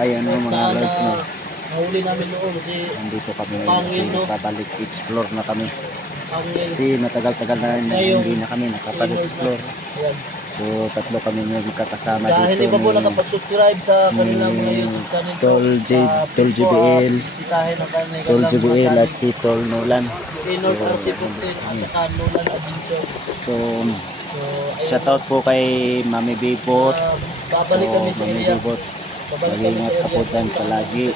ay ano mga lods no. Nahuli namin noon kasi Nandito kami kasi nakabalik explore na kami. Kasi matagal-tagal na rin na hindi na kami nakapag-explore. So tatlo kami nagkakasama dito. Dahil iba po nakapag-subscribe sa kanilang mga YouTube channel. Tol JBL, Tol JBL at si Tol Nolan. So shoutout po kay Mami Bibot. So Mami Bibot, mag-ingat ka po dyan palagi.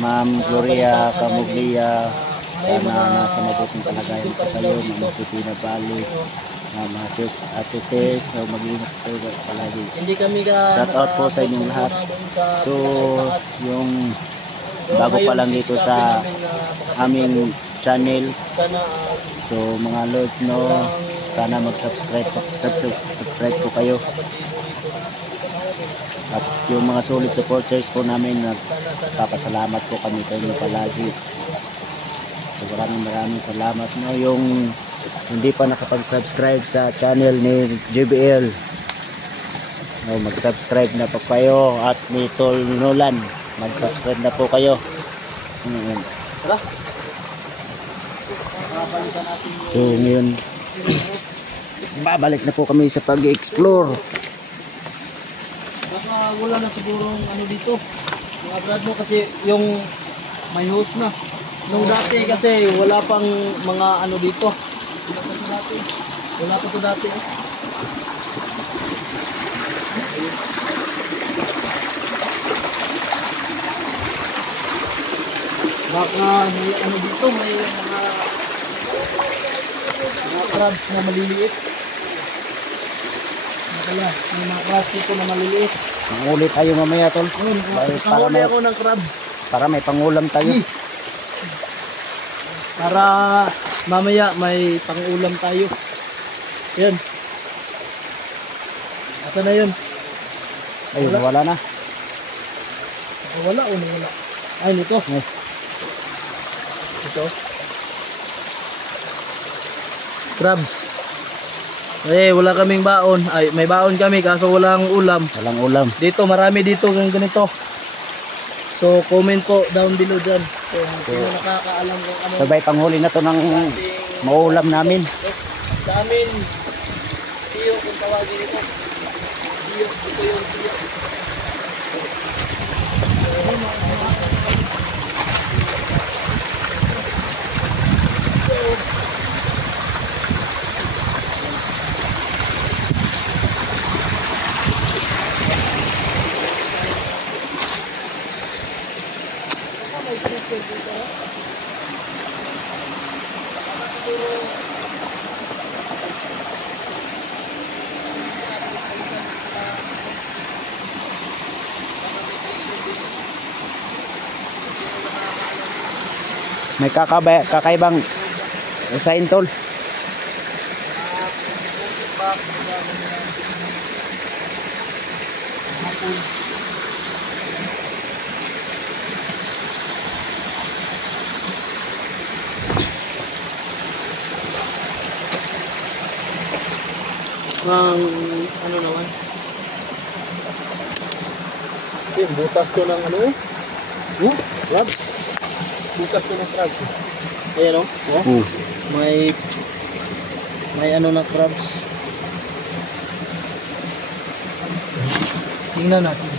Ma'am Gloria Camuglia, sana nasa mabuting kalagayan pa kayo. Ma'am Supina Balis, Ma'am Ate Tess, so mag-ingat kayo palagi. Shoutout po sa inyong lahat. So yung bago pa lang dito sa aming channel, so mga lods no, sana mag-subscribe po kayo. At yung mga solid supporters po namin, nagpapasalamat po kami sa inyo palagi. So maraming salamat no. Yung hindi pa nakapag-subscribe sa channel ni JBL, no, mag-subscribe na po kayo, at ni Tol Nolan, mag-subscribe na po kayo. So ngayon babalik na po kami sa pag-explore. Baka wala na siguro ano dito mga brad mo, kasi yung may host na nung dati, kasi wala pang mga ano dito, wala pa to dati. Baka may ano dito, may mga crabs na maliliit. Wala, may mga crabs dito na maliliit. Mangulit tayo mamaya tol. Nakahuli ako ng crab. Para may pangulam tayo. Para mamaya may pangulam tayo. Yan. Asa na yun? Ay, wala na. Wala o wala? Ay, nito. Ito. Crabs. Eh, wala kaming baon. Ay, may baon kami kaso walang ulam. Walang ulam. Dito, marami dito ng ganito. So, comment po down below dyan. So, sino nakakaalam kung ano. Sabay panghuli na to ng maulam namin. Sa amin, tiyo kung tawagin ito. Tiyo, ito yung tiyo. May kakaibang sign tol. Ano naman? Butas ko ng ano eh? Crabs. Bukas ko ng crabs. Ayan o. May ano na crabs. Tingnan natin.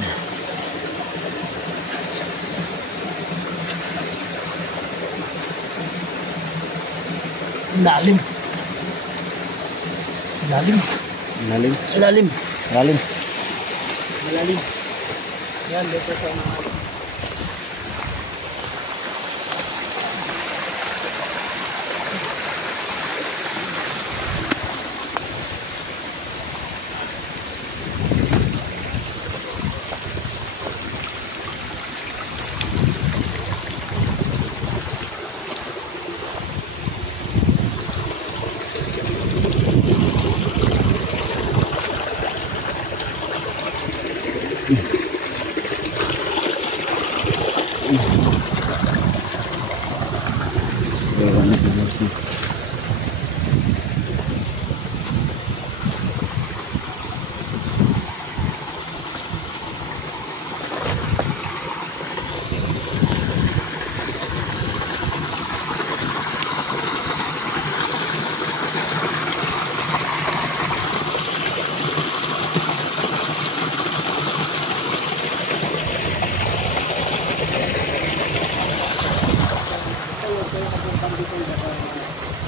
Lalim. Lalim. Lalim. Lalim. Lalim. Malalim. Yan, dito sa mga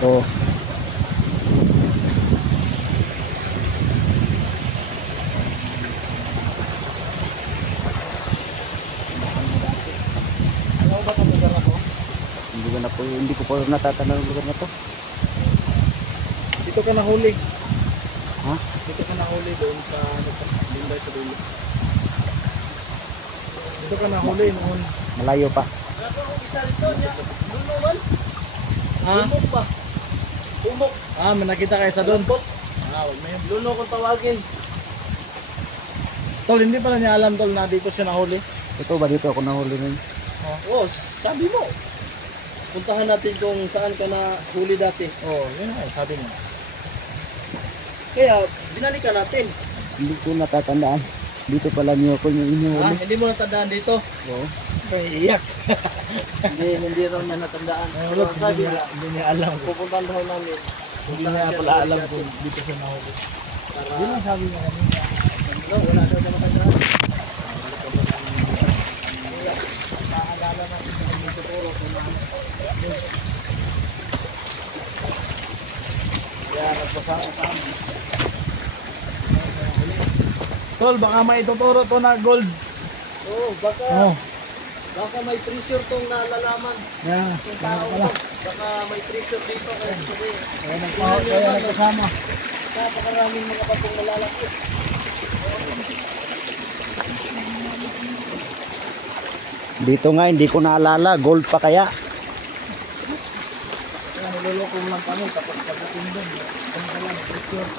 Oh. Ano ba itong lugar na to? Hindi ko po natatanaw ng lugar na to. Dito ka nahuli. Ha? Dito ka nahuli doon sa Linday sa dulo. Dito ka nahuli noon. Malayo pa. Ha? Umok pa. Umok. Ah, may nakita kayo sa doon. Ah, wag na yun. Luno kung tawagin. Tol, hindi pala niya alam tol na dito siya nahuli. Ito ba dito ako nahuli nun? Oh, sabi mo. Puntahan natin kung saan ka na huli dati. Oh, yun ay sabi mo. Kaya binalikan natin. Hindi ko natatandaan. Dito pala niyo ako yung inuhuli. Hindi mo natandaan dito? Oo. Iyak. hindi raw niya natandaan. Pero sabi niya, hindi niya alam. Pupuntahan daw namin. Hindi niya pala alam kung dito siya nahuli. Yun ang sabi niya kanina. No, wala daw siya matandaan. Naalala natin sa magtuturo kung ano. Kaya nagpasama sa amin. Tol, baka may ituturo to na gold. Oo, baka may treasure tong nalalaman. Yeah, yung tao to. Baka may treasure dito kasi kaya nagkasama. Napakaraming mga batong malalaki. Dito nga hindi ko naalala, gold pa kaya. Kaya niloloko mo lang kami tapos pagdating doon. Ano ka lang, treasure.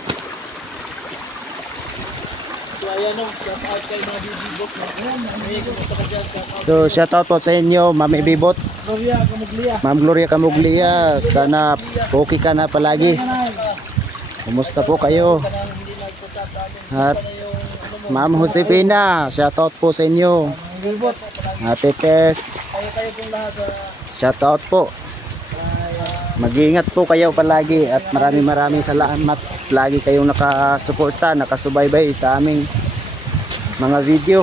So ayan o, shout out kay mga bibibot na may kumusta ka dyan, shout out. So shout out po sa inyo, Ma'am Ibibot, Gloria Camuglia. Ma'am Gloria Camuglia. Sana okay ka na palagi. Kumusta po kayo? At Ma'am Josefina, shout out po sa inyo. Ate Tess, Tayo pong lahat. shout out po. Mag-iingat po kayo palagi at maraming salamat. Lagi kayong nakasuporta, nakasubaybay sa aming mga video.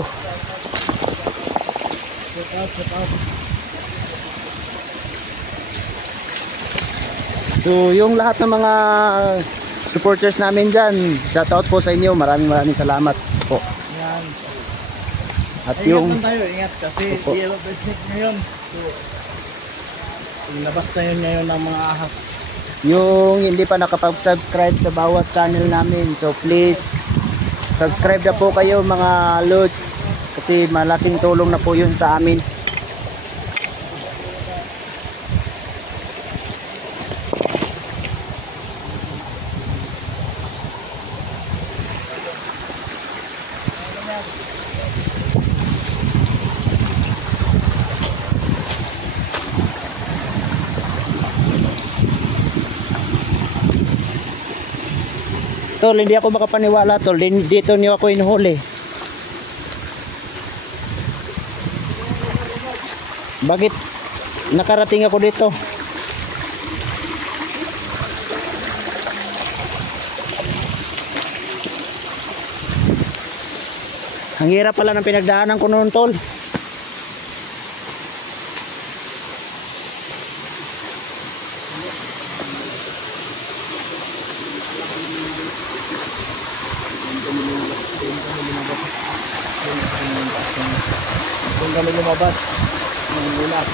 So yung lahat ng mga supporters namin dyan, shout out po sa inyo. Maraming salamat po. Yan. At Ingat yung lang tayo, ingat kasi yellow bed snake ngayon. So, ilabas na yun ngayon ng mga ahas. yung hindi pa nakapag-subscribe sa bawat channel namin, so please subscribe na po kayo mga lods, kasi malaking tulong na po yun sa amin. Tol, hindi ako makapaniwala tol, dito niyo ako inuhuli. Bakit nakarating ako dito? Ang hirap pala ng pinagdaanan ko noon tol. Doon kami lumabas ng ulat.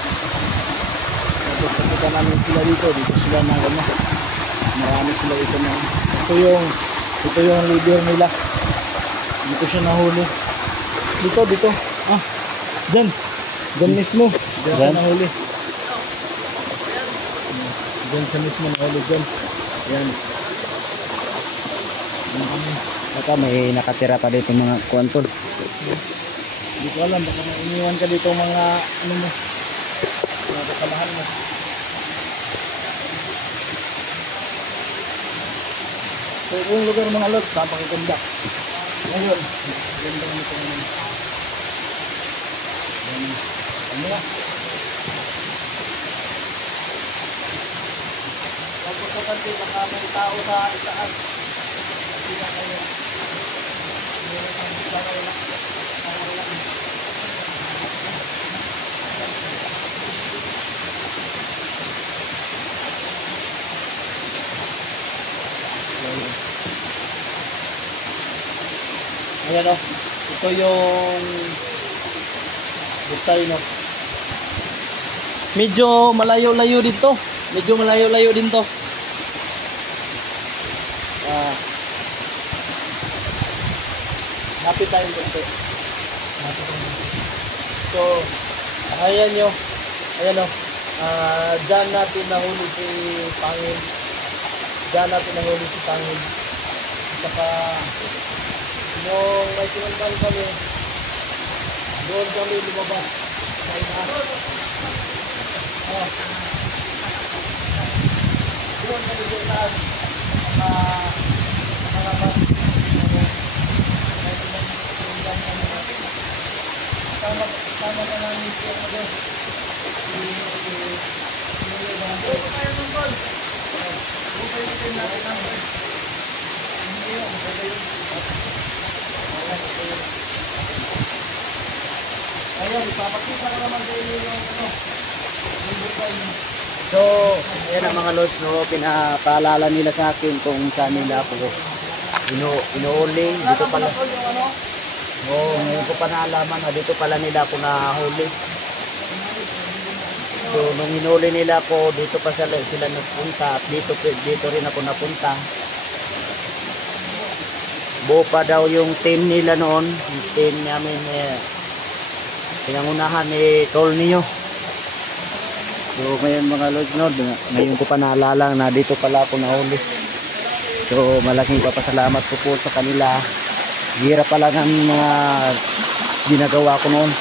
Tapos nakita namin sila dito sila na ano. Marami sila dito na. Ito yung leader nila. Dito siya nahuli. Dito. Ah, dyan mismo. Dyan siya nahuli. Dyan siya mismo nahuli dyan. Yan. Baka may nakatira pa dito mga kuwantol. Hindi ko alam, baka iniwan ka dito mga ano mo, mga kasamahan mo. So yung lugar mga lods, napakaganda. Ngayon, ganda nito ngayon. Ano nga? Tapos sa kanti, baka may tao sa itaas. Hindi na kayo. Meron ang bawala. Ayan o. Ito yung bustay, no. Medyo malayo-layo dito. Medyo malayo-layo din to. Lapit tayo dito. So, ayan nyo. Ayan o. Diyan natin nahuli si Pangil. Diyan natin nahuli si Pangil. Saka, nung may sinundan kami, doon kami lumabas. May na. Doon kami doon nakalabas. Tama na lang yung siya doon. Huwag tayo ng ball. Huwag tayo natin ng ball. Hindi yun. Ayan, ipapakita ko naman sa inyo yung So, ayan ang mga lods, no, pinapaalala nila sa akin kung saan nila ako inuuli. Dito pala. Ngayon ko pa naalaman na dito pala nila ako nahuli. So, nung hinuli nila ako, dito pa sila napunta at dito rin ako napunta. Buo pa daw yung team nila noon, yung team namin pinangunahan ni Tolnio. So ngayon mga Lord, no, ngayon ko pa naalala na dito pala ako nahuli. So malaking papasalamat ko po sa kanila. Hirap pala ng mga ginagawa ko noon.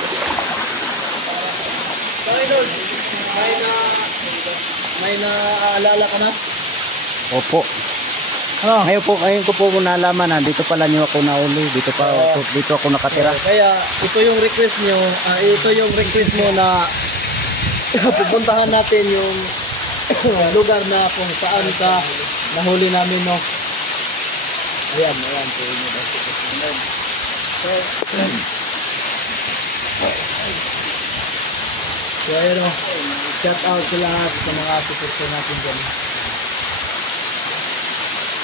Sorry Lord, may naaalala ka na? Opo. Ngayon ko po nalaman na dito pala niyo ako nahuli. Dito ako nakatira. Kaya ito yung request niyo, ito yung request mo na pupuntahan natin yung lugar na kung saan ka nahuli namin, no. Ayan po yun. So ayan o, shout out sa lahat sa mga supporter natin dyan.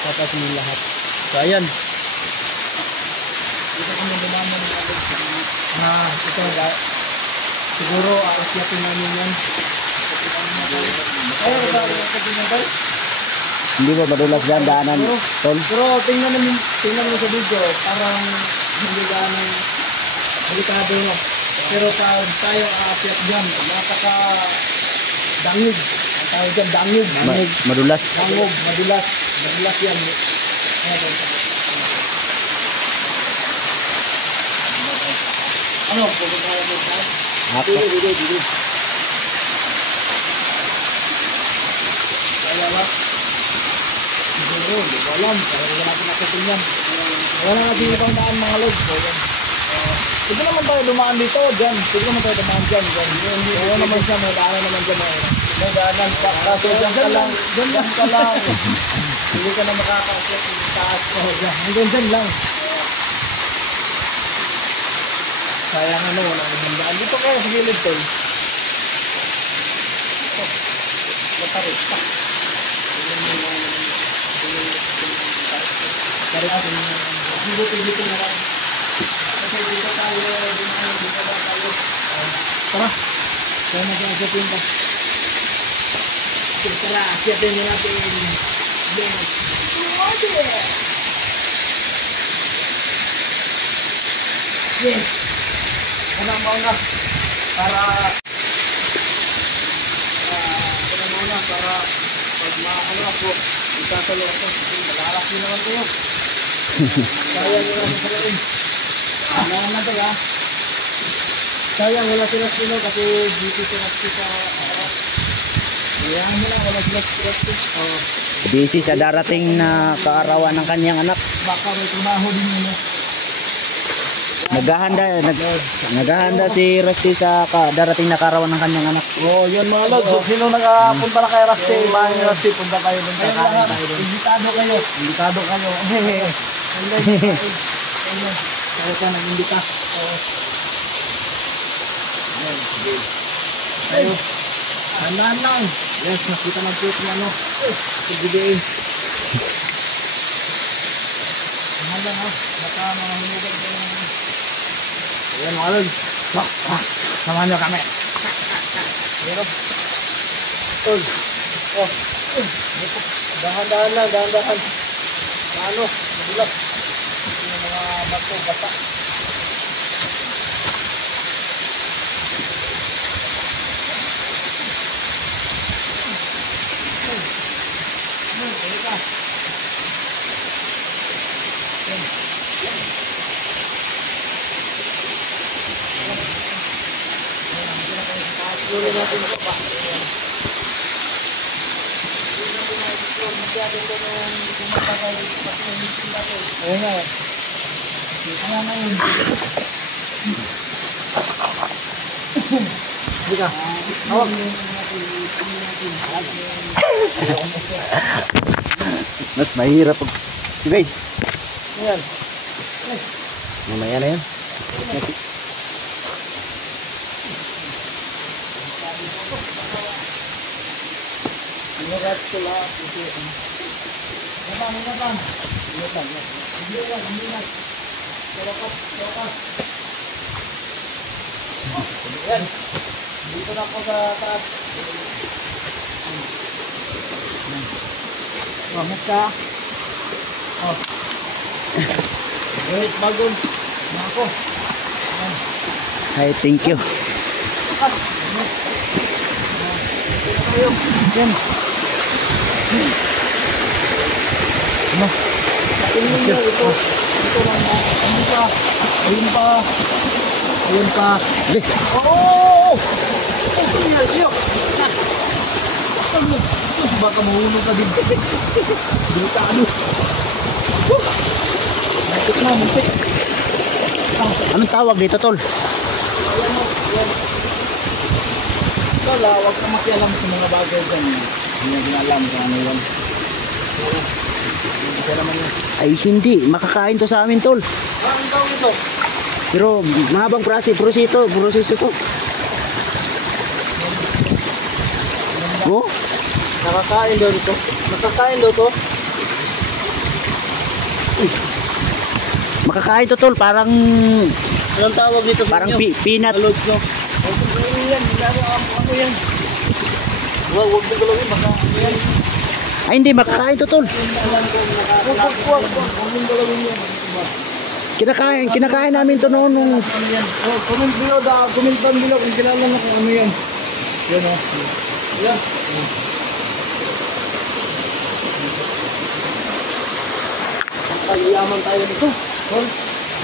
Shout out sa lahat. So ayan. Dito kami dumaman ng alog. Ito siguro aakyatin namin yan. Ayun, aakyatin namin yan. Hindi ba madulas dyan daanan, Tol? Pero tingnan mo sa video, parang hindi daanan delikado, no? Pero tayo aakyat dyan, napaka dangig. Ang tawag dyan, dangig. Madulas. Dangog, madulas yan. Ano, pupunta tayo dito tayo? Ako. Dito. Kaya ba? Siguro, hindi ko alam. Kaya rin natin nakasin yan. Wala natin ibang daan mga lods. Sige naman tayo dumaan dito, dyan. Sige naman tayo dumaan dyan. Oo naman siya, may daanan naman dyan. May daanan pa. Kaso dyan ka lang. Dyan ka lang. Hindi ka na makakasya sa taas. Hanggang dyan lang. Sayang ano, wala naman daan. Dito kayo sa gilid, tol. Ito. Matarik pa. Tarik ako. Dito na lang. Kasi dito tayo. Dito na tayo. Tara. Kaya nag-aasapin pa. Tara, asyatin na natin. Yes. Yes. Mauna para pag maano ako itatalo ako malalak din naman kayo. Sayang wala sa salain. Alam na tayo, sayang wala sila sino kasi dito sila sa sayang nila wala sila Busy sa darating na kaarawan ng kanyang anak. baka may trabaho din nila. Naghahanda si Rusty sa darating na kaarawan ng kanyang anak. Oh, yun mga lods. So, sino nakapunta na kay Rusty? Bahay ni Rusty, punta tayo dun sa kain tayo dun. Imbitado kayo. Kaya ka nag-imbita. Ayo. Handaan lang. Yes, nakita ng cake na ano. Sige. Handaan ha. sa mga hinugan ko ng... Ayan mga lods. Samahan nyo kami. Ayan o. Tol. Oh. Dahan-dahan lang, dahan-dahan. Ano, magulat. Yung mga bato, bata. Tuloy natin ito pa. Oo nga. Dito nga ngayon. Hindi ka. Hawak. Mas mahirap pag... Sige. Ayan. Mamaya na yan. Inurat ko lahat. Nabang. Hindi lang. Torokas. Ayan. Dito na ako sa taas. Mahit ka. Oh. Wait, bagong. Nako. Hi, thank you. Yan. Ano? Tingnan nyo ito. Ito lang. Ano pa? Ayun pa. Dali. Oh! Ito yan siyo. Baka mahulog ka din. Delikado. Muntik. Anong tawag dito, tol? Wala, huwag ka makialam sa mga bagay dyan. Hindi na alam kung ano yan. Hindi ka naman yun. Ay, hindi. Makakain to sa amin, tol. Anong tawag ito? Pero mahabang proseso to. Oh, Nakakain daw ito. makakain to, tol. Parang Anong tawag dito sa parang inyo? peanut. Loads, no? Yan, ano yan? Huwag mo galawin, baka ano yan? Ay, hindi. Makakain to, tol. Huwag mo galawin yan. Kinakain namin to noon. Nung... Ano yan? Oh, comment down below kung kilala mo kung ano yan. Yan, oh. Yan. Yayaman tayo dito.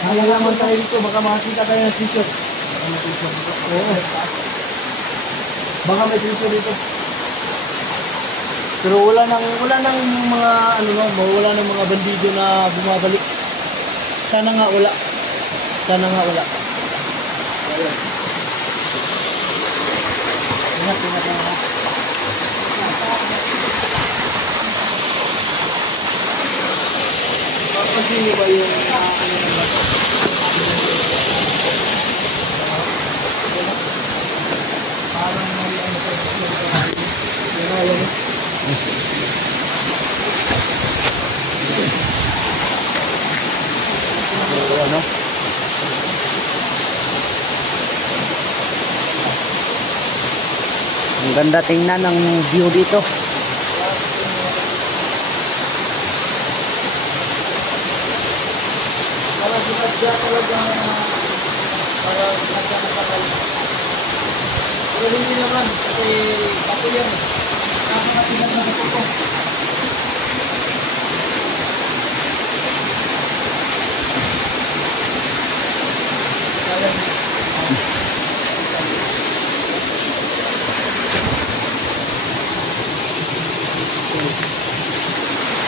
Yayaman tayo dito. Baka makakita tayo ng t-shirt. Oo. Baka may t-shirt dito. Pero wala nang mga ano no, wala nang mga bandido na bumabalik. Sana nga wala. Ayun. Ingat. Papansin ba yung ano naman? Parang may ano pa yun. Ano? Ang ganda tingnan ng view dito. Para sinadya talaga para sinadya na kapal. Pero hindi naman kasi bato yan. Nakakatinag na bato ko.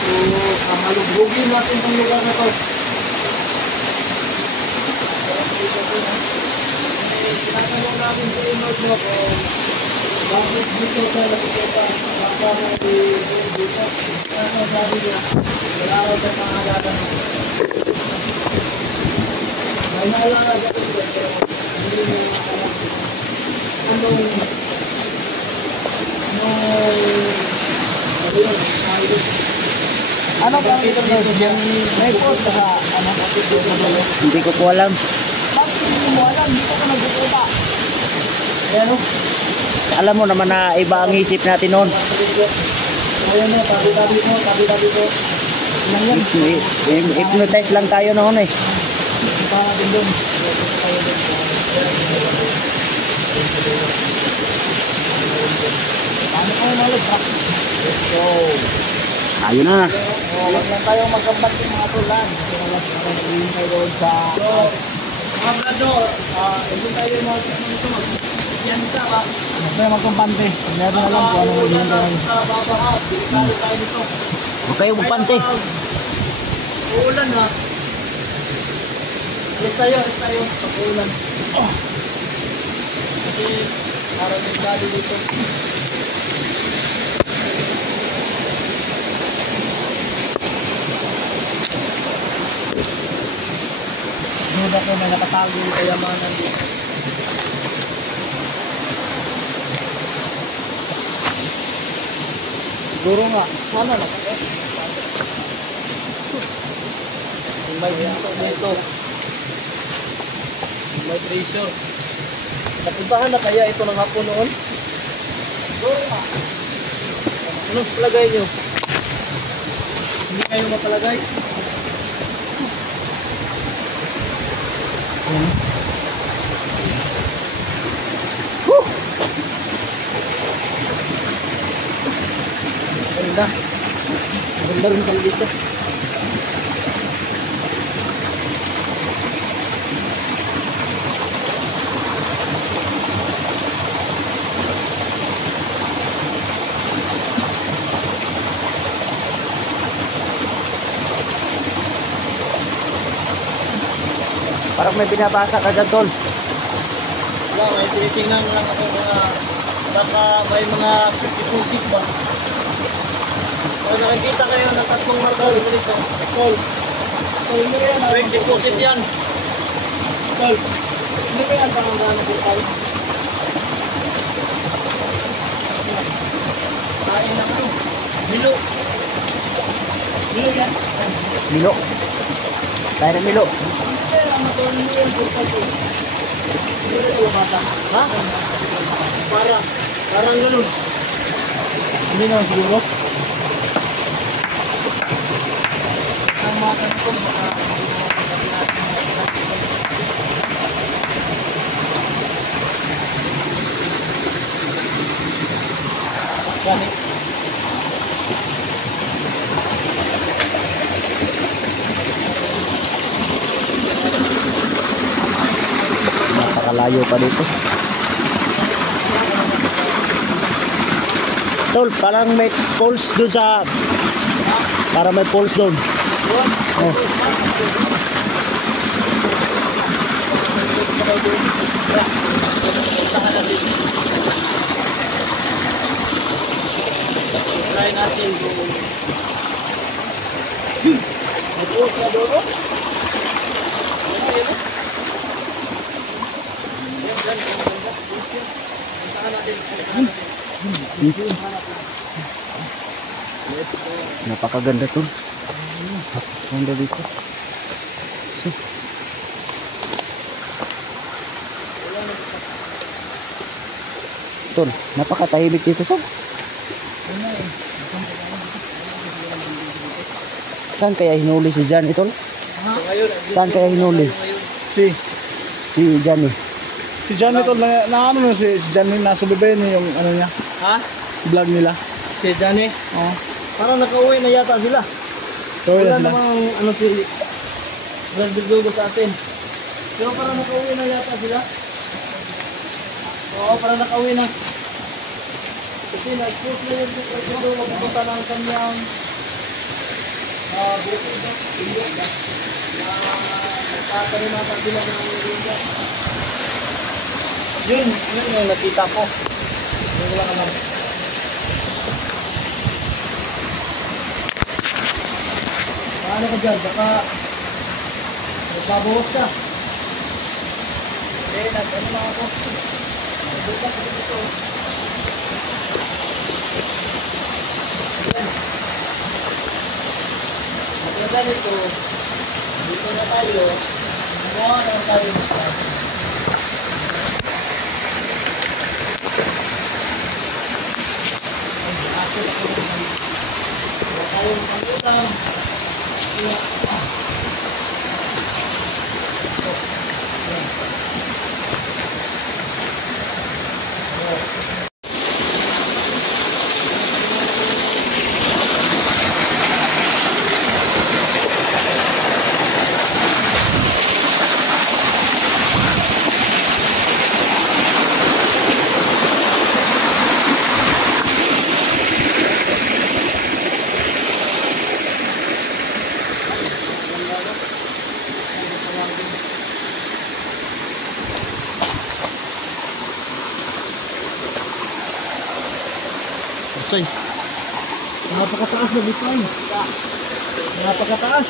So, malugbugin natin itong lugar na to. Tinatanong namin sa inod mo kung bakit dito sa Lapiketa, bakit dito. Kaya sabi niya, wala raw sa pangalalan. May naalala sa ito, pero hindi mo alam. Ano yun? Ano ba dito yung may post sa ano? Hindi ko po alam. Bakit hindi mo alam? Dito ka nagpupunta. Ano? Alam mo naman na iba ang isip natin noon. Ayan na, tabi-tabi mo, tabi-tabi mo. Ilang yan? Hypnotize lang tayo noon eh. Punta natin doon. Paano kayo malig? Let's go. Ayun na. Huwag lang tayong magkambat yung mga tulan. Hindi tayo doon sa... Mga brado, hindi tayo yan sa ba? Huwag tayo magkampante. Meron na lang kung ano magiging tayo. Huwag kayo magpante. Uulan ha. Alis tayo. Pag-uulan. Kasi parang may dali dito. Hindi ko may nakatago yung kayamanan dito. Siguro nga, sana nakakit. May dito. May treasure. Napuntahan na kaya ito ng hapon noon? Siguro nga. Anong palagay nyo? Hindi kayo mapalagay? Ganda. Ganda rin pala dito. Parang may binabasa ka dyan, tol. Wala, may tinitingnan lang ako mga baka may mga deposit ba? Kung nakikita kayo ng tatlong markol dito. Tol. Tol, hindi yan. Quick deposit yan. Tol. Hindi ba yan parang gano'n po tayo? Kain na ano? Milo. Milo yan. Milo. Tayo ng Milo. Ha? Parang ganun. Hindi naman siguro. Ang mga ganito, baka ganit. Napakalayo pa dito. Tol, parang may poles doon sa... Parang may poles doon. Oh. Try natin kung... Nag-uus na doon? Napakaganda tol. Ganda dito. So. Tol, napakatahimik dito tol. Saan kaya hinuli si Johnny tol? Saan kaya hinuli? Si Johnny. Si Johnny tol, ano si Johnny nasa bebe niya yung ano niya? Ha? Vlog nila. Si Johnny? Oo. Parang nakauwi na yata sila. Wala namang ano si Brad Bildugo sa atin. Pero parang nakauwi na yata sila. Oo, parang nakauwi na. Kasi nag-post na yun si Brad Bildugo pupunta ng kanyang bukid na India. Nagtatalimatan sila ng India. Yun yung nakita ko. Yun lang naman. Paano ka dyan? Baka magbabawas ka. Eh, nag-ano lang ako. Nagbukas ako dito. Ayan. sa ganito, dito na tayo, gumawa na tayo ng plan. Ako na ko naman. Wala tayong pangulang. Soy. Napakataas na bitay. Napakataas.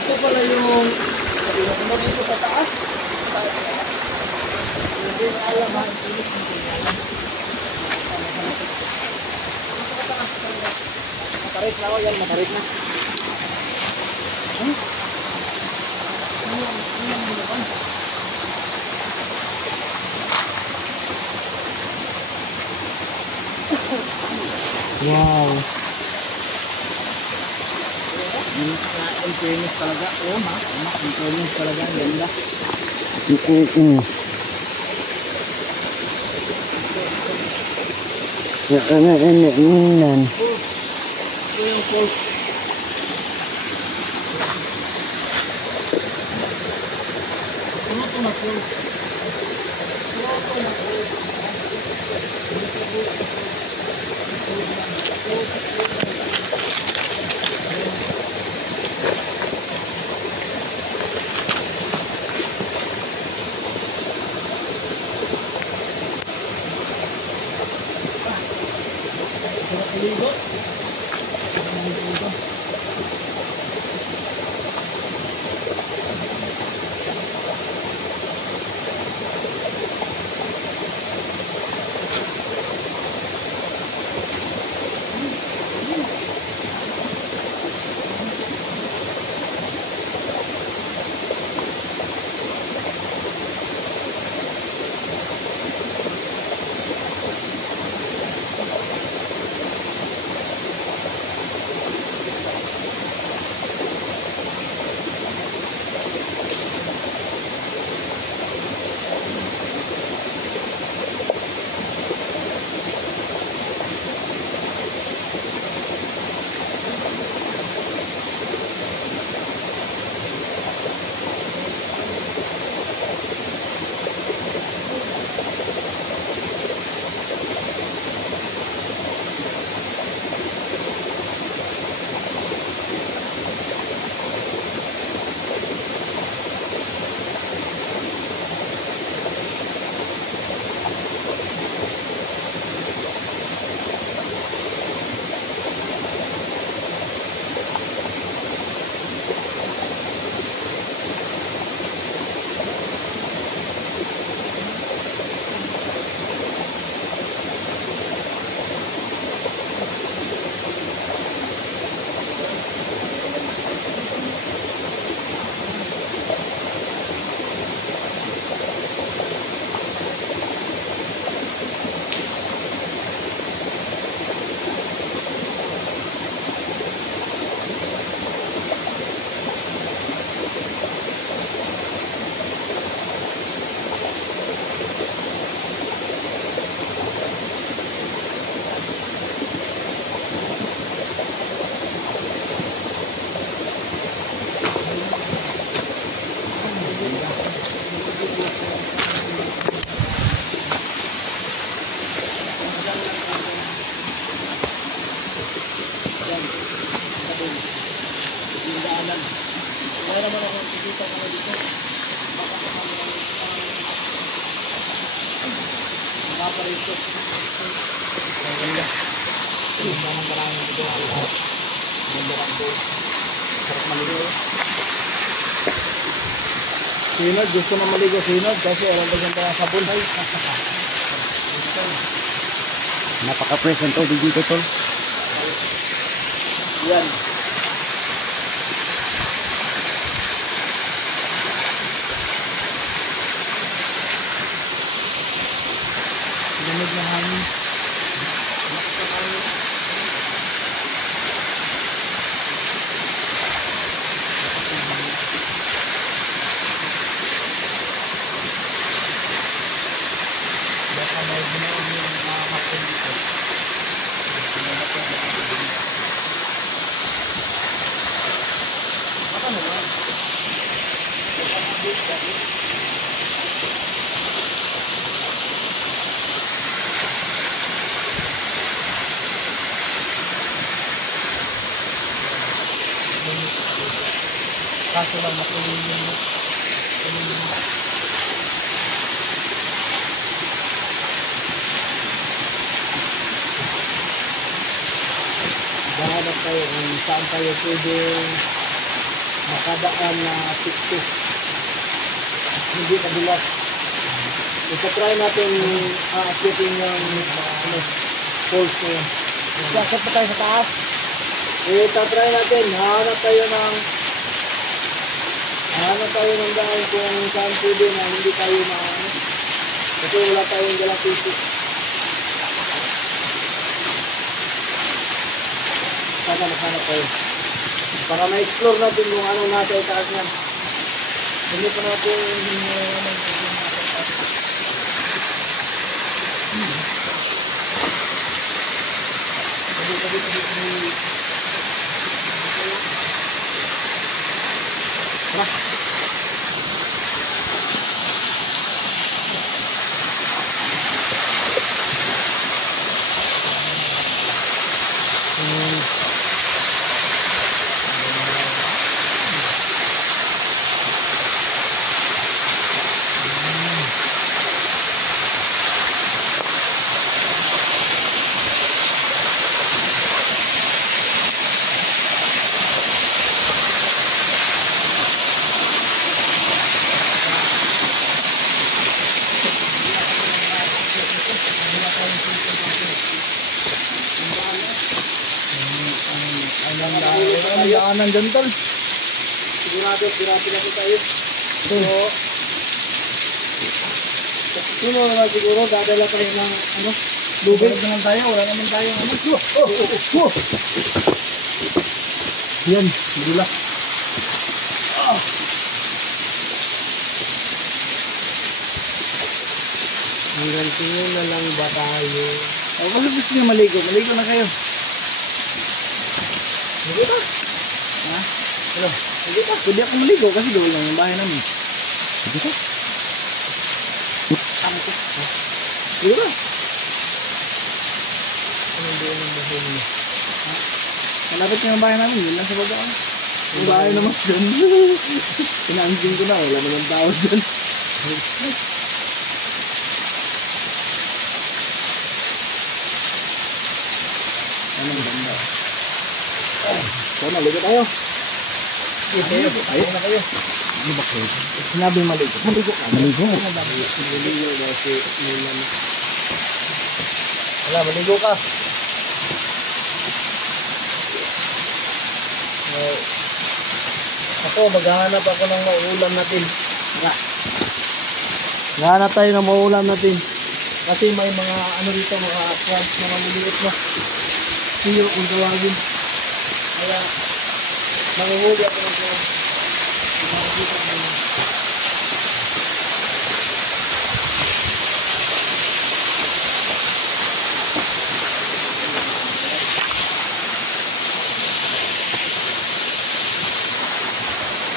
Ito pala yung sabi na kung dito sa taas. Hindi na alam ha. Hindi na alam. Napakataas. Matarik na ako yan. Matarik na. Wow. In fairness talaga. Oo ma. In fairness talaga. Ang ganda. Yan. Ito yung falls. Ano ito na falls? Paparito. Ang ganda. Ang ganda ng maraming dito. Ang ganda ng doon. Sarap maligo. Sinod, gusto na maligo sinod kasi alam na ganda ng sabon. Napaka-fresh ang tubig dito, tol. Yan. Lamig na hangin. Baka may ginawa yung mga hapon dito. Baka naman. Kaso lang makunin yung bahanap tayo kung saan tayo pwedeng makadaan na tikto. Hindi madulas. Ipatry natin aakitin yung falls na yan. Iakit pa tayo sa taas. Itatry natin. Hahanap tayo ng daan kung saan pwede na hindi tayo kasi wala tayong dalang pisik. Sana maghanap tayo para ma-explore natin kung anong nasa itaas yan. Hindi pa natin daanan dyan tol. Sigurado tayo. So, suno naman siguro, dadala tayo ng lubid naman tayo, wala naman tayo yan, bula. Hanggang tingin na lang ba tayo? Kung gusto nyo maligo na kayo. Hindi ba? Ha? Hello? Hindi ba? Pwede ako maligo kasi gawin lang yung bahay namin. Hindi ba? Hindi ba? Anong doon ang bahay mo? Malapit nga yung bahay namin, yun lang sa baba. Yung bahay naman dyan. Pinaanjing ko na, wala naman tao dyan. Anong banda? So, maligo tayo. Ayun na kayo. Ano ba kayo? Sinabing maligo. Maligo ka. Maligo? Maligo kasi wala, maligo ka. Ako, maghahanap ako ng mauulam natin. Maghahanap tayo ng mauulam natin. Kasi may mga dito, mga crabs, mga maliit na. Siyo kung tawagin. Kaya, manguhuli ako ng crabs. Makikita ko na.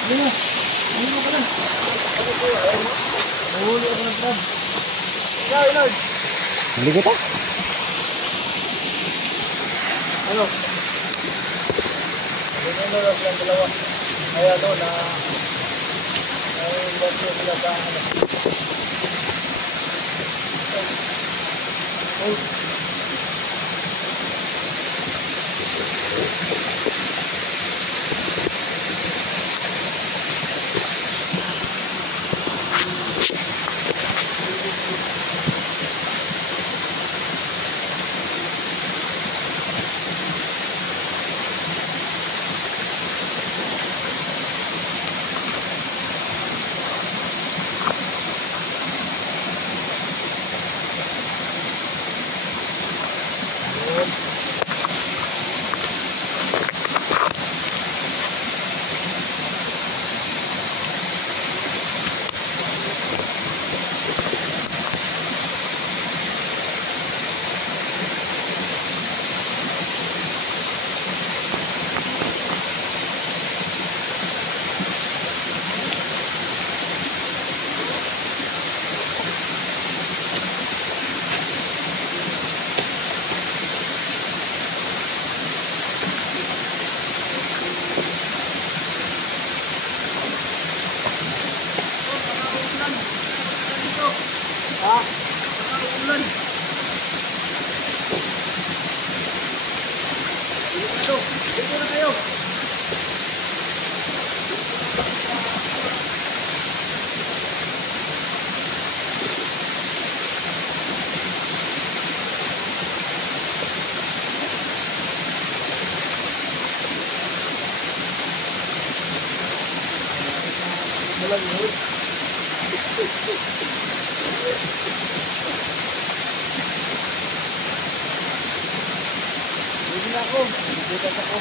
Ano na? Ano ka na? Manguhuli ako ng crabs. Ikaw, Inard. Maligo ta? Ano? Ano lang silang dalawa. Kaya na ay bagyo sila sa lang yun. Hindi na ako. Nagutas ako.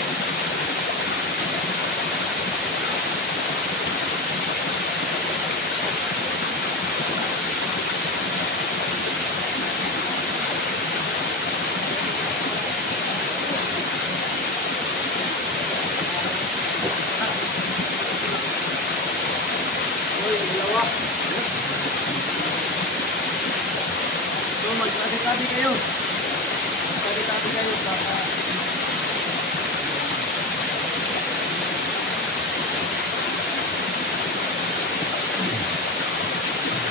Uy, dalawa. So, magsabi-sabi kayo. Magsabi-sabi kayo para...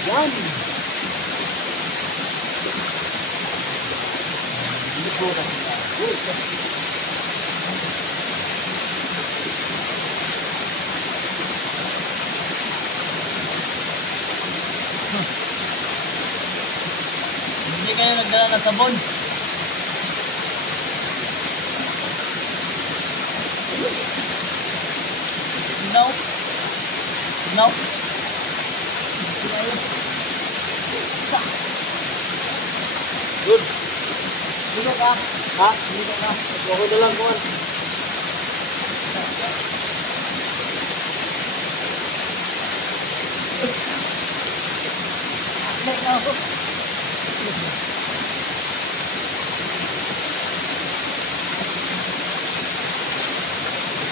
Yan! Libo na sila. Uy! Hindi kayo nagdala ng sabon. No. No. Good. Dito ka. Ha? Dito ka. Ako na lang kuhan. Like na ako.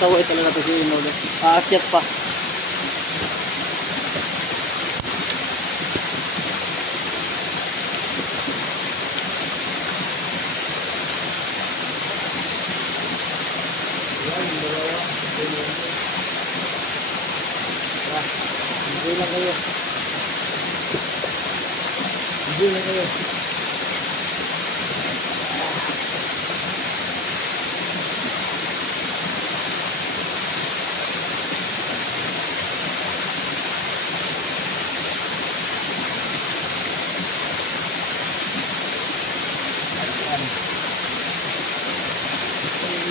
Tawag talaga ito si Inolo. Aakyat pa. Yan, dalawa. Hindi lang kayo. Hindi lang kayo.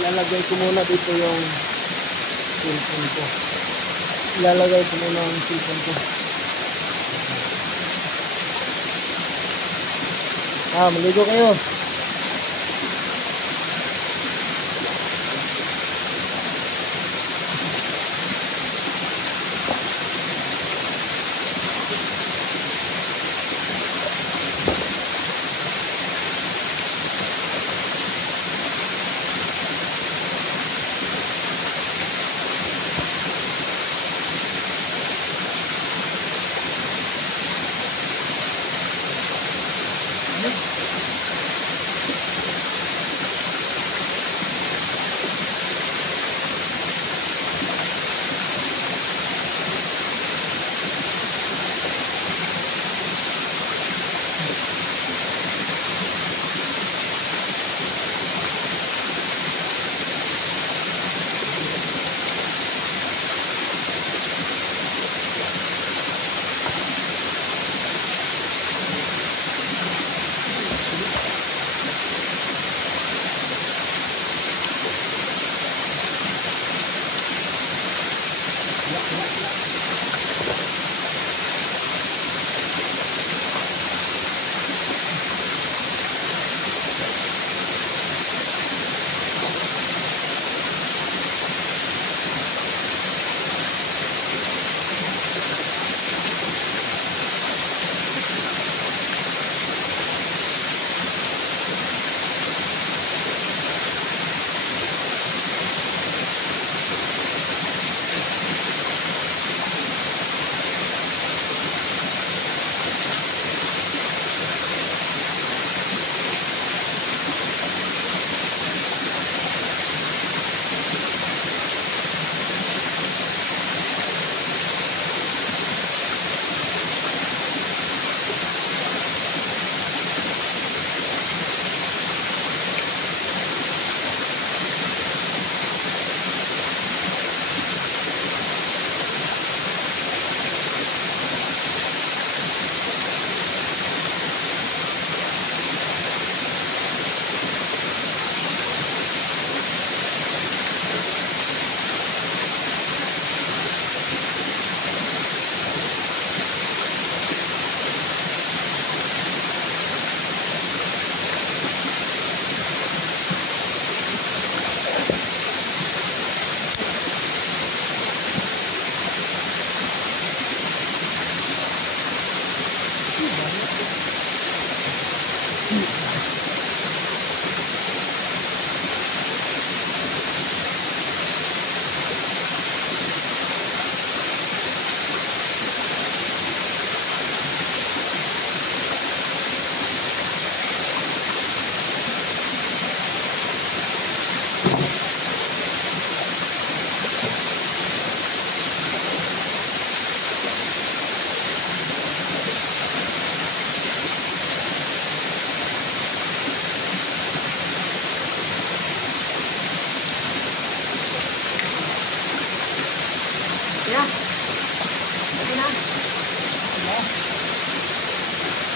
Ilalagay ko muna dito yung cellphone ko. Ilalagay ko muna yung cellphone ko. Maligo kayo.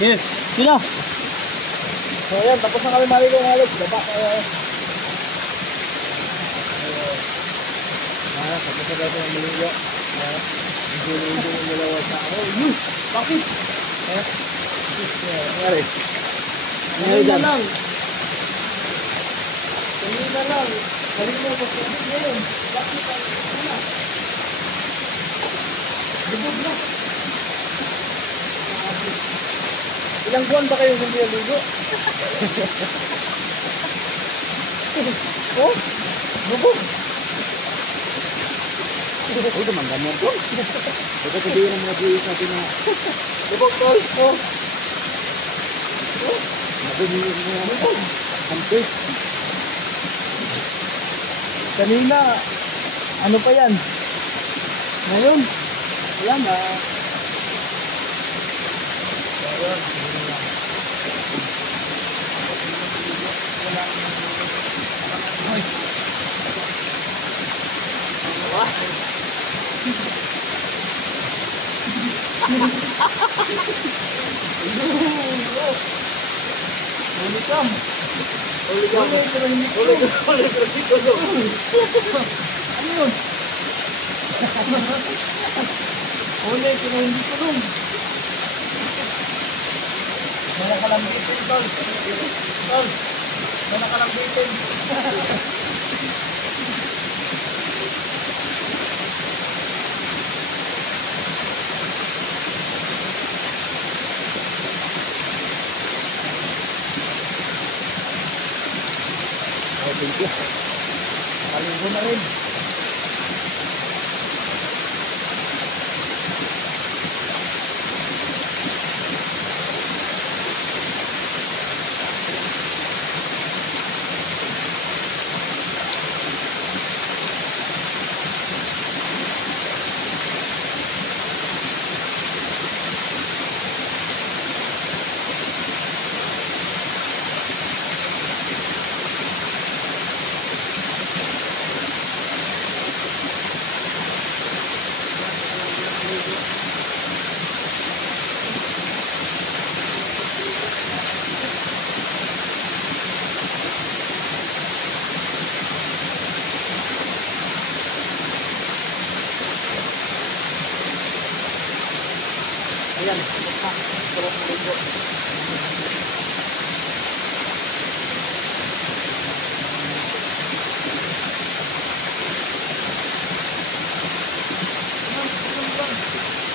Yes. Sino? So ayan, tapos na kami maligo mga lods. Baba. Tapos na kami maligo. Hindi yung dalawa sa ako. Bakit? Nangyari? Kanina lang. Kanina lang. Kanina pa po ngayon. Bakit na? Dibog na. Ilang buwan ba kayong hindi naligo? Oh? Dibog. Uy, naman ganyan po. Ito sabihin ng mga buwis natin na dibog tol. Oh. Nabunyin mo naman po. Hampis. Kanina, ano pa yan? Ngayon, wala na. Ulikam. Ano yun? Ulit, hindi tulong. Wala ka lang bitin, tol. Tol, wala ka lang bitin. Thank you. Paligo na rin. Ayan, sarap maligo.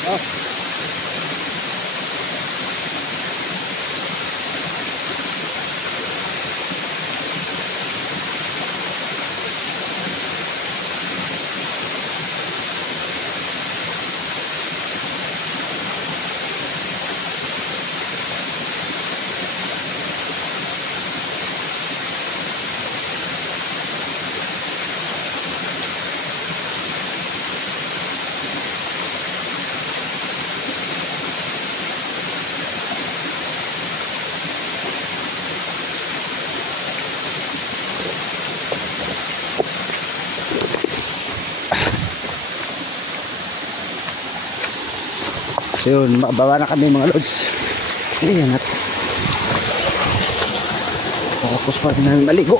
Oh. So yun, makababa na kami mga lods. Kasi yan at tapos pa rin namin maligo.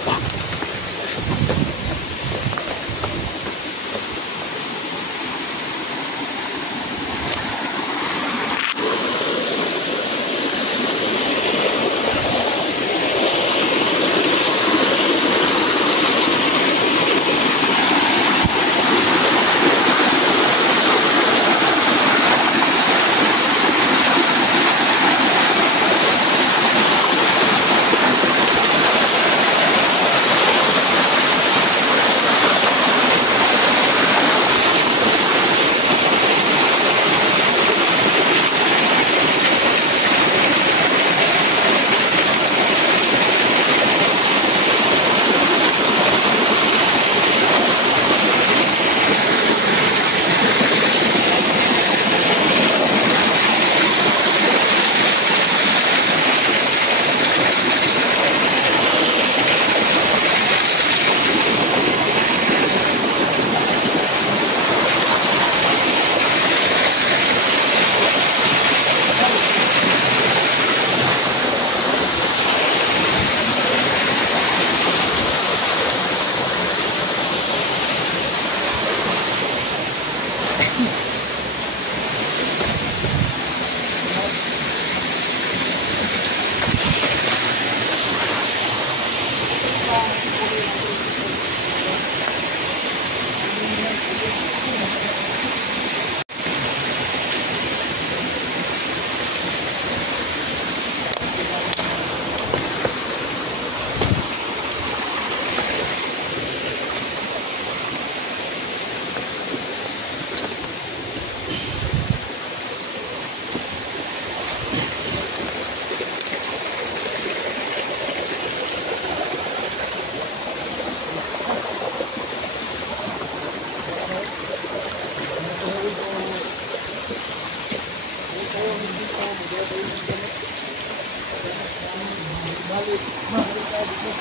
Gawa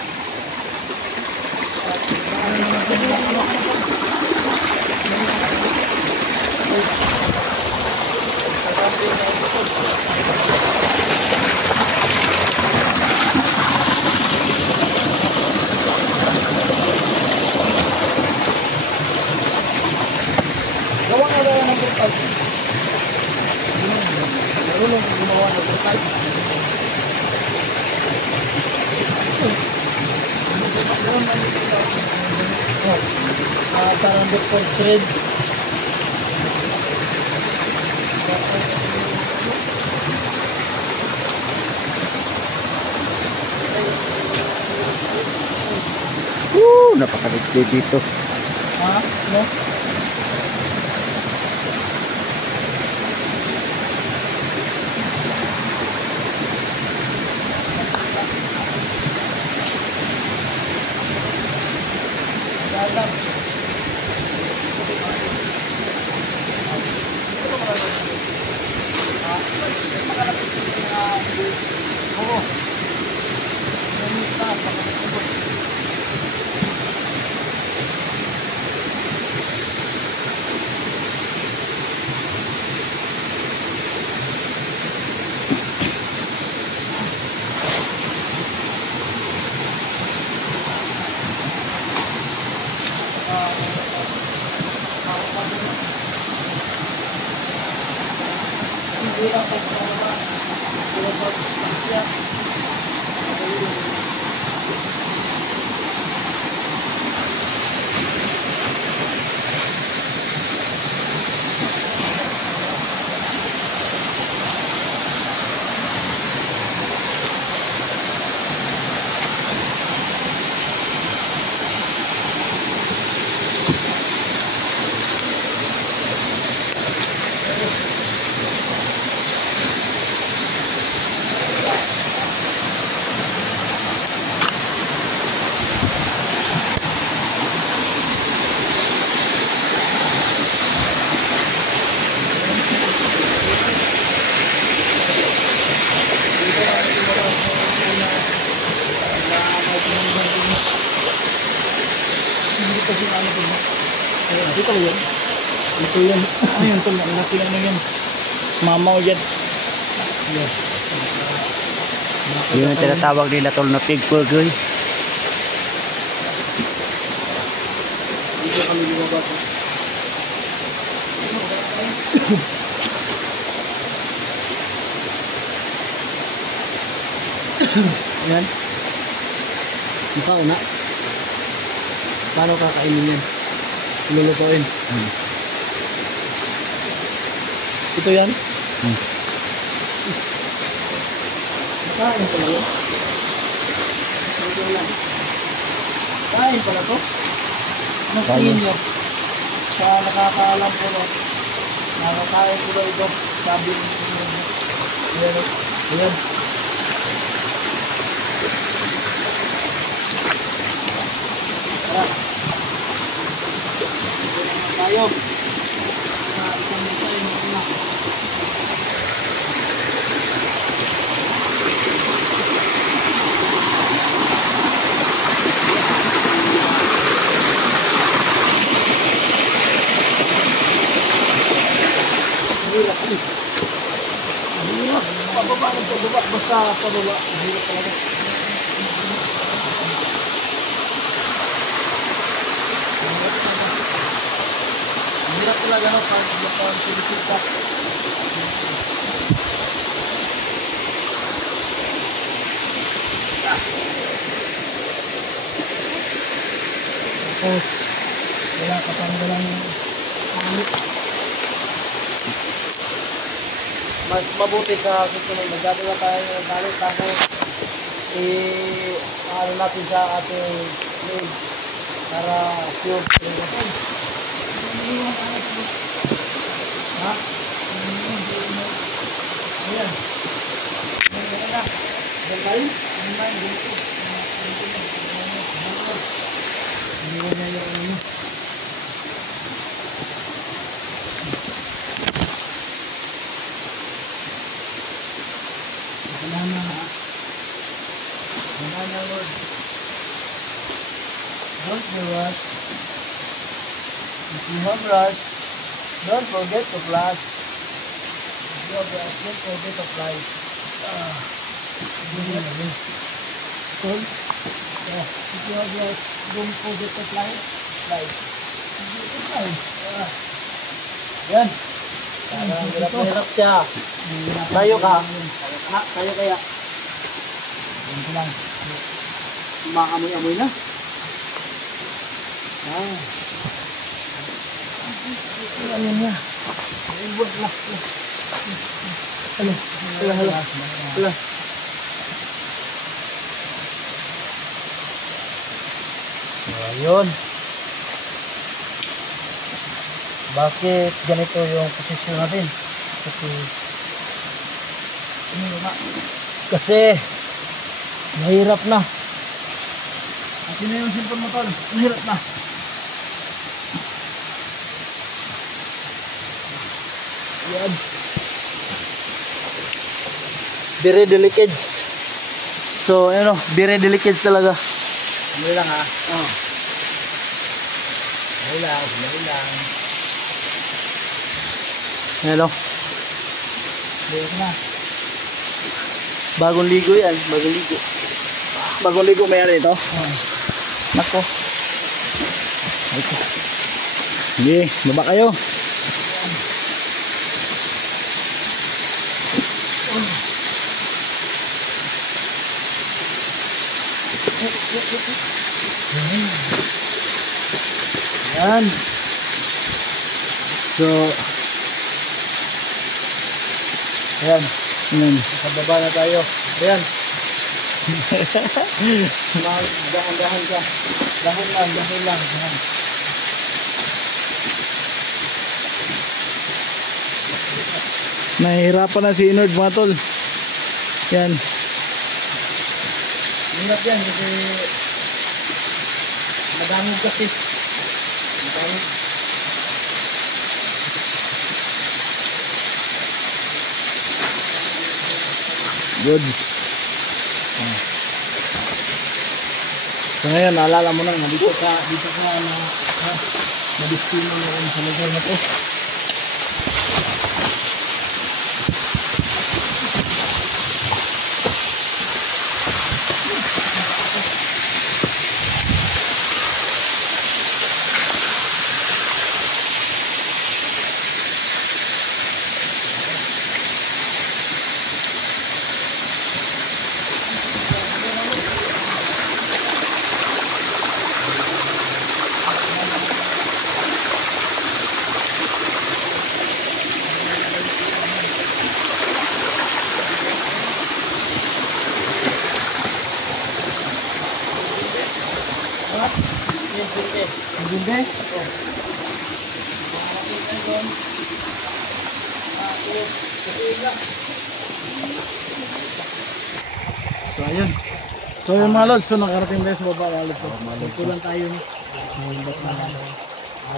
nga ba ng portal? Marunong kung gumawa ng portal. Tarambot for thread. Napakaligtid dito. Ha? No? Dalam. Oo. Dito yun. Ito yun. Ano yun? Ito laki ano yun. Mamaw yan. Yan. Yun ang tinatawag nila tol na pig burger. Dito kami lumabas. Yan. Ikaw na. Paano kakainin yan? Lulutuin. Ito yan? Kain pala yun? Kain pala to? Mas senior. Sa nakakaalam ko no, nakakain ko ba ito? Sabi niya. Ayan. Tara. Tayo. Isang tayo na. Hirap. Pababa ng pababa. Basta pababa. Hirap talaga. Hirap talaga no pag sinisip ka. Tapos wala katanggalan yung pangit. Mas mabuti sa susunod. Magdadala tayo ng galit. Tapos ano natin sa ating lead para sure. Ha? Ayan. Ayan na. Ayan tayo? Ayan na. Ayan na yung ano. Wala na, Lord. If you have brush, don't forget to flush. If you have brush, don't forget to fly. Cool. Yeah. If you have brush, don't forget to fly. Fly. Fly. Yan. Hirap siya. Tayo ka. Tayo kaya. Ganito lang. Maamoy-amoy na. Ano niya? Hala. Ayun. Bakit ganito yung posisyon natin? Kasi mahirap na. At yun na yung cellphone mo, tol. Mahirap na. Yan. Very delicate. So, ano, very delicate talaga. Ano lang ha? Oo. Ano lang. Hello. Ligo na. Bagong ligo yan. Bagong ligo mayroon ito? Oo. Nako. Sige, baba kayo. Yan. So, ayan. Nakababa na tayo. Ayan. Dahan-dahan ka. Dahan lang. Nahihirapan na si Inord mga tol. Yan. Hirap yan kasi madaming kasi. Goods. So ngayon, naalala mo na, dito ka na-destino na rin sa lugar na to. Hindi? So ayun. So yung mga lods, so nakarating tayo sa baba mga lods. Magtulan tayo ni.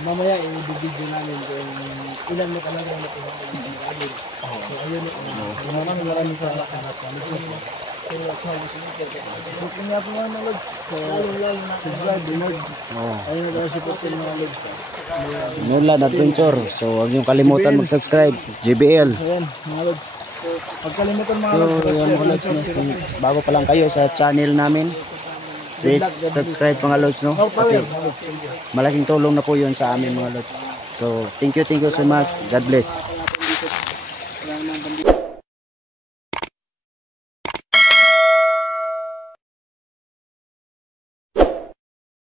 Mamaya i-video namin kung ilan na talaga yung nakuha namin. So ayun. Maraming sa lahat. Support niya po mga lods. Subscribe, Inord. Ayun na daw support niya mga lods. Nurlan Adventure. So huwag niyong kalimutan mag-subscribe. JBL. So yan mga lods. Pagkalimutan mga So lods. yun mga lods, no? Kung bago pa lang kayo sa channel namin, please subscribe mga lods, no? Kasi malaking tulong na po yun sa amin mga lods. So thank you so much. God bless.